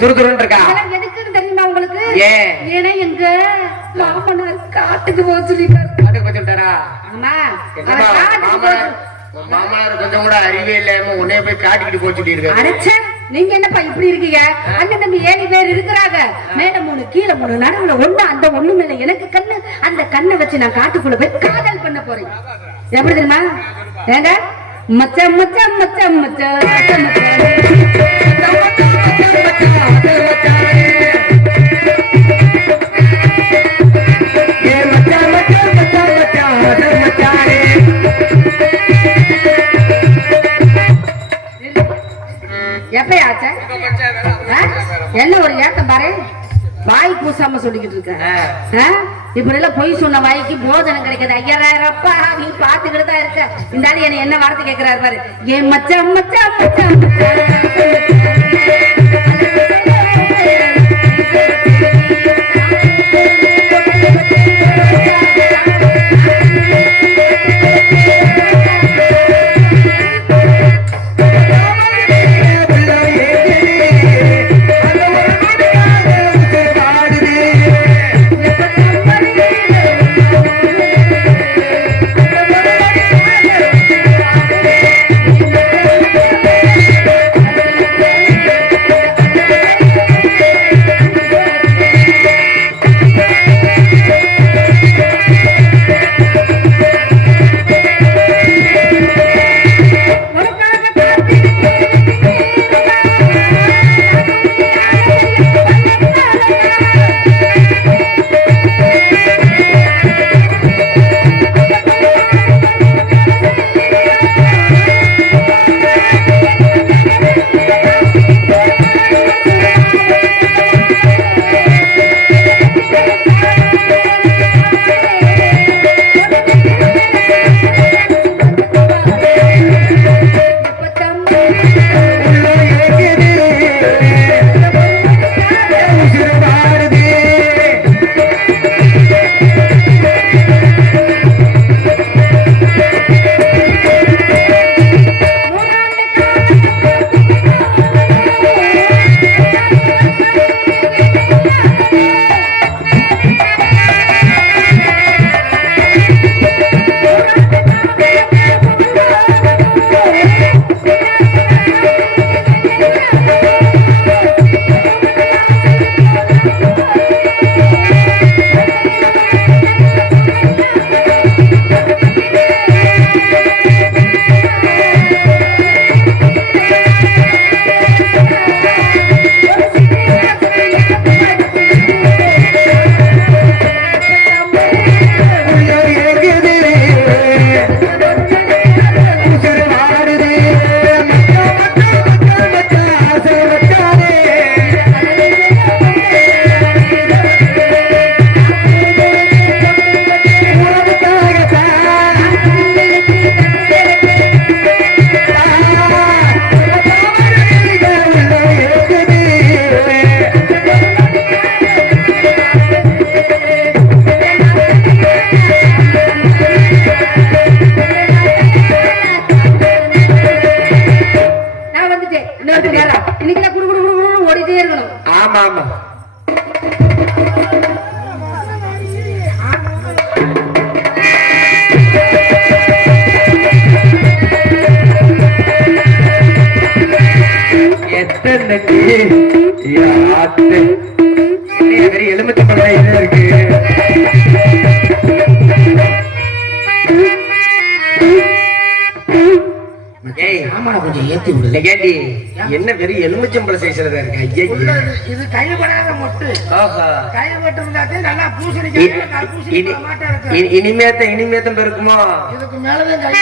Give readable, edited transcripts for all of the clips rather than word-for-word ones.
துருதுருன்னு இருக்கா? எதுக்குன்னு தெரியுமா உங்களுக்கு? ஏன்னா எங்க மாமனார் காட்டுக்கு போக சொல்லிட்டாரு. காட்டுக்கு போய் சொல்லிட்டாரா? ஆமா. மாமனார் கொஞ்சம் கூட அறிவே இல்லாம உன்னைய போய் காட்டிக்கிட்டு போய் சொல்லியிருக்காரு. அடைச்ச நீங்க என்னப்பா இப்படி இருக்கீங்க? அண்ணன் தம்பி 7 பேர் இருக்கிறாங்க. மேல 3 கீழே 3 நடுவுல ஒண்ணு. அந்த ஒண்ணு மேல எனக்கு கண்ணு. அந்த கண்ணை வச்சு நான் காட்டுக்குள்ள போய் காதல் பண்ண போறேன். எப்படி தெரியுமா? ஏண்டா மச்சான் மச்சான் மச்சான் மச்சான் எப்பயாச்ச என்ன ஒரு ஏத்தம் பாரு. வாய் கூசாம சொல்லிக்கிட்டு இருக்க. இப்படி எல்லாம் பொய் சொன்ன வாய்க்கு போதனம் கிடைக்காது. 5000 அப்பா நீ பாத்துக்கிட்டு தான் இருக்க. இந்த ஆளு என்ன வார்த்தை கேட்கிறாரு பாரு. ஏன் மச்சான் மச்சான் மச்சான் எலுமிச்சம்பழம் இருக்கு. கொஞ்சம் ஏத்தி விடு. கேண்டி என்ன பெரிய எலுமிச்சம்பழம் சைஸ்ல இருக்கு. ஐயா இது கைப்படாத மொட்டு. கைப்பட்டு நல்லா பூசணிக்காய் இனிமேத்தம் இருக்குமோ? இதுக்கு மேலதான் கை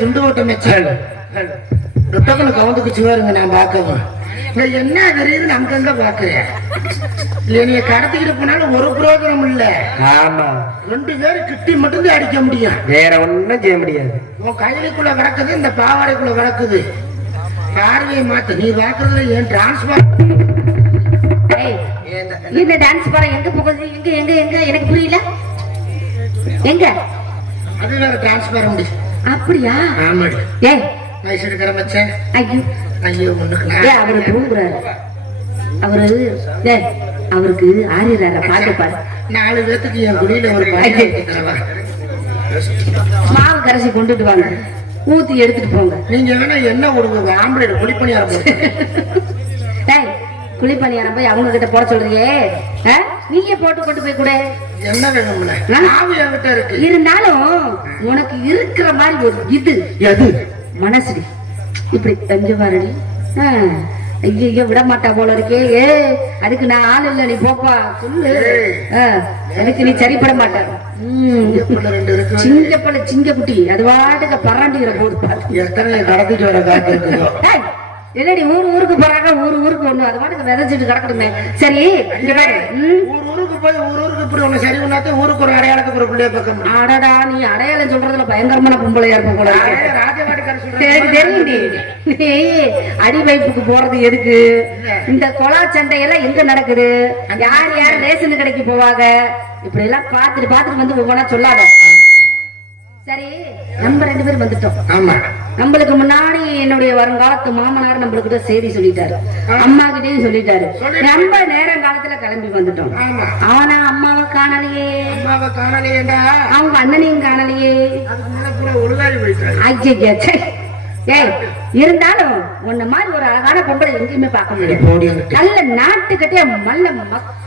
துண்டு ஓட்டம் வச்சாரு ரொட்டக்கல கவுந்துக்குச்சு வருங்க. நான் பார்க்கவும் என்ன தெரியுது நமக்கு எங்க பாக்குறேன் இல்ல நீ கடத்திக்கிட்டு போனாலும் ஒரு பிரயோஜனம் இல்ல. ஆமா 2 பேரும் கிட்டி மட்டும்தான் அடிக்க முடியும், வேற ஒண்ணும் செய்ய முடியாது. உன் கையிலுக்குள்ள கிடக்குது, இந்த பாவாடைக்குள்ள கிடக்குது. பார்வையை மாத்த நீ பாக்குறதுல ஏன் டிரான்ஸ்பர் இந்த டான்ஸ் பாரு எங்க போகுது? எங்க எங்க எங்க எனக்கு புரியல. எங்க அது வேற டிரான்ஸ்பர் முடியும். அப்படியா? ஆமாடி. ஏய் வயசு இருக்கிற மச்சான். ஐயோ ஐயோ அவரு தூங்குறாரு. அவருக்கு ஆறிறார பாட்டு பாரு. 4 பேத்துக்கு என் குடியில ஒரு மாவு கரைச்சி கொண்டுட்டு வாங்க, ஊத்தி எடுத்துட்டு போங்க. நீங்க வேணா என்ன ஒரு ஆம்பளை குளிப்பணியாரம் குளிப்பணியாரம் போய் அவங்க கிட்ட போட சொல்றியே, நீங்க போட்டு கொண்டு போய் கூட என்ன வேணும்ல இருக்கு. இருந்தாலும் உனக்கு இருக்கிற மாதிரி ஒரு இது எது மனசு இப்படி தஞ்சு பாருடி. ஐயோ விட மாட்டா போல இருக்கே. அதுக்கு நான் ஆள் இல்ல, நீ போப்பா சொல்லு. அதுக்கு நீ சரிப்பட மாட்ட. சிங்கப்பட சிங்க குட்டி அது வாட்டுக்க பராண்டிக்கிற போது பாரு. எத்தனை கடத்திட்டு வர காட்டு என்னடி ஊருக்கு போறாங்க, ஊருக்கு ஒண்ணு அது பாட்டுக்கு விதைச்சிட்டு கிடக்கணுமே. சரி ஊருக்கு போய் ஊருக்கு இப்படி ஒண்ணு சரி பண்ணாத ஊருக்கு ஒரு அடையாளத்துக்கு ஒரு பிள்ளைய பக்கம். ஆடாடா நீ அடையாளம் சொல்றதுல பயங்கரமான பொம்பளையா இருப்ப கூட. தெரியும் நீ அடி வைப்புக்கு போறது எதுக்கு? இந்த கொலா சண்டையெல்லாம் எங்க நடக்குது? யார் யார் ரேஷன் கடைக்கு போவாங்க? இப்படி எல்லாம் பாத்துட்டு வந்து ஒவ்வொன்னா சொல்லாத. சரி நம்ம 2 பேரும் வந்துட்டோம். ஆமா நம்மளுக்கு முன்னாடி என்னுடைய வருங்காலத்து மாமனார் நம்மளுக்கு செய்தி சொல்லிட்டாரு, அம்மா கிட்டையும் சொல்லிட்டாரு. நம்ம நேரம் காலத்துல கிளம்பி வந்துட்டோம். அவனா அம்மாவை காணலையே, அவங்க அண்ணனையும் காணலையே. ஏய் இருந்தாலும் உன்ன மாதிரி ஒரு அழகான பொம்பளை எங்கேயுமே பார்க்க முடியாது. நல்ல நாட்டுக்கட்டே மல்ல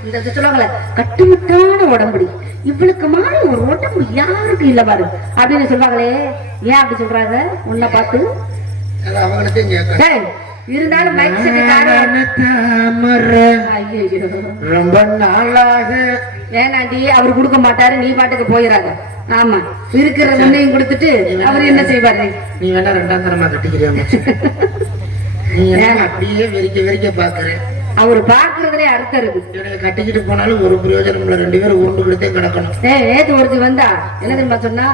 இந்த சொல்லுவாங்கல்ல கட்டுமட்டான உடம்புடி, இவளுக்கு மாதிரி ஒரு உடம்பு யாருக்கு இல்ல பாரு அப்படின்னு சொல்லுவாங்களே. ஏன் அப்படி சொல்றாங்க உன்னை பார்த்து? இருந்தாலும் ரொம்ப நாளாக ஏனாண்டி அவர் கொடுக்க மாட்டாரு, நீ பாட்டுக்கு போயிடாத. ஆமா இருக்கிற முன்னையும் கொடுத்துட்டு அவர் என்ன செய்வாரு? நீ வேணா 2ஆம் தரமா கட்டிக்கிறியா? நீ அப்படியே வெறிக்க பாக்குறேன். அவரு பாக்குறதுலே அர்த்தம் இருக்கு. கட்டிக்கிட்டு போனாலும் ஒரு பிரயோஜனம் இல்ல, 2 பேரும் ஊண்டு கொடுத்தே கிடக்கணும். நேத்து ஒருத்தி வந்தா என்ன தெரியுமா சொன்னா?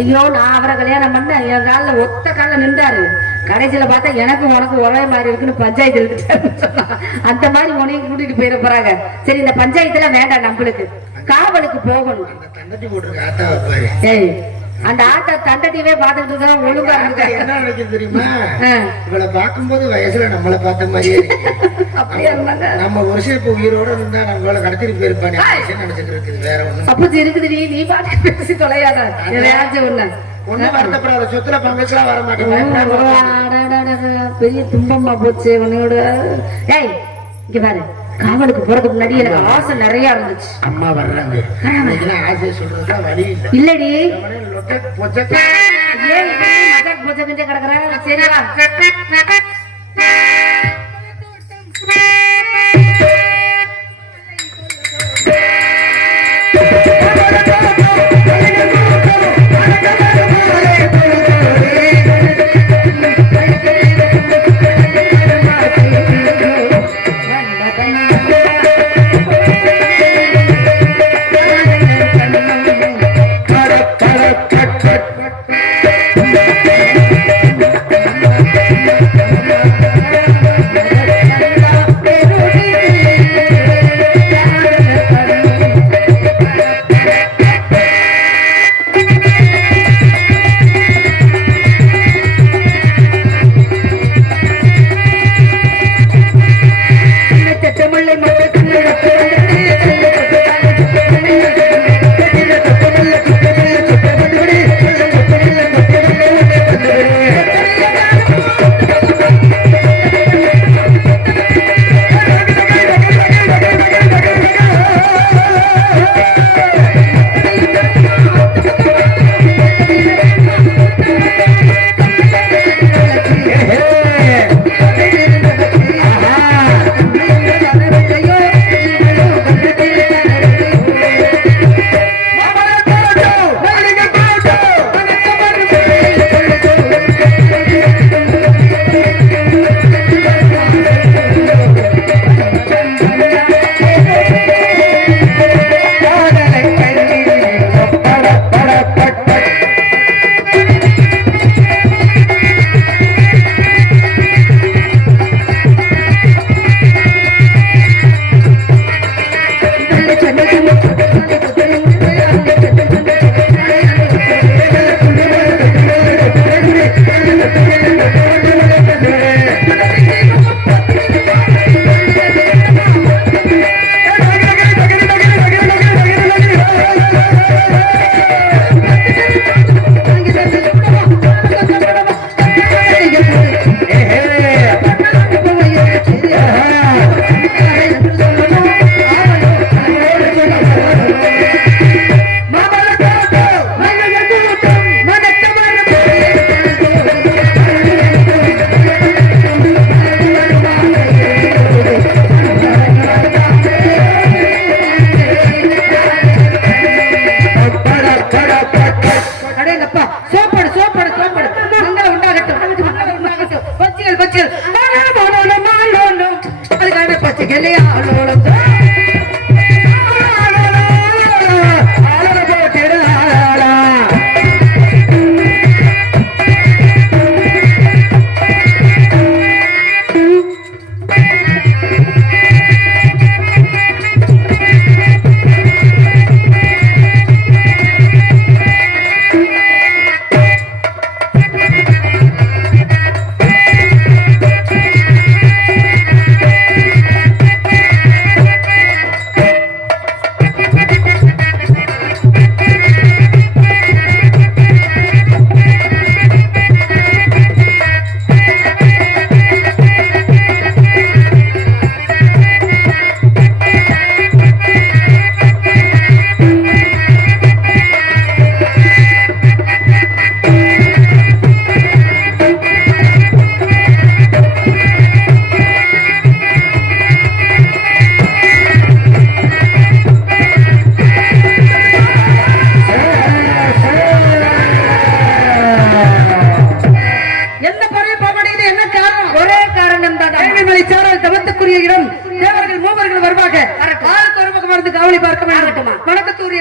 ஐயோ நான் அவரை கல்யாணம் பண்ண என் கால ஒத்த கால நின்றாரு, கடைசியில பார்த்தா எனக்கு உனக்கு ஒரே மாதிரி இருக்குன்னு பஞ்சாயத்து இருக்கு. அந்த மாதிரி உனையும் கூட்டிட்டு போயிட போறாங்க. சரி இந்த பஞ்சாயத்துல வேண்டாம், நம்மளுக்கு காவலுக்கு போகணும். அந்த ஆட்டை தண்டடிவே பாத்துட்டு இருக்கா ஒழுங்கா இருக்க. என்ன நினைக்கிறது தெரியுமா? இவளை பார்க்கும்போது வயசுல நம்மளை பார்த்த மாதிரியே அப்படியே இருந்தாங்க. நம்ம வருஷம் இப்ப உயிரோட இருந்தா நம்மள கடத்திட்டு போயிருப்பானே நினைச்சிட்டு இருக்குது. வேற ஒண்ணு அப்படி இருக்குது. நீ பாட்டு பேசி தொலையாத எதையாச்சும் ஒண்ணு வருத்தப்படாத. சொத்துல பங்குலாம் வர மாட்டேன். பெரிய துன்பமா போச்சு உன்னோட. ஏய் இங்க பாரு, காவலுக்கு போறதுக்கு முன்னாடி எனக்கு ஆசை நிறைய இருந்துச்சு. அம்மா வர்றாங்க ஆசை சொல்றதுதான் வழி இல்லடி. பொச்சக்கிட்டே கிடக்குற சரியா?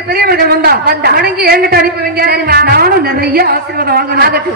பெரியவர்கள் வந்தா வணங்கி என்கிட்ட அனுப்பி வைங்க. நானும் நிறைய ஆசீர்வாதம் வாங்கணும்.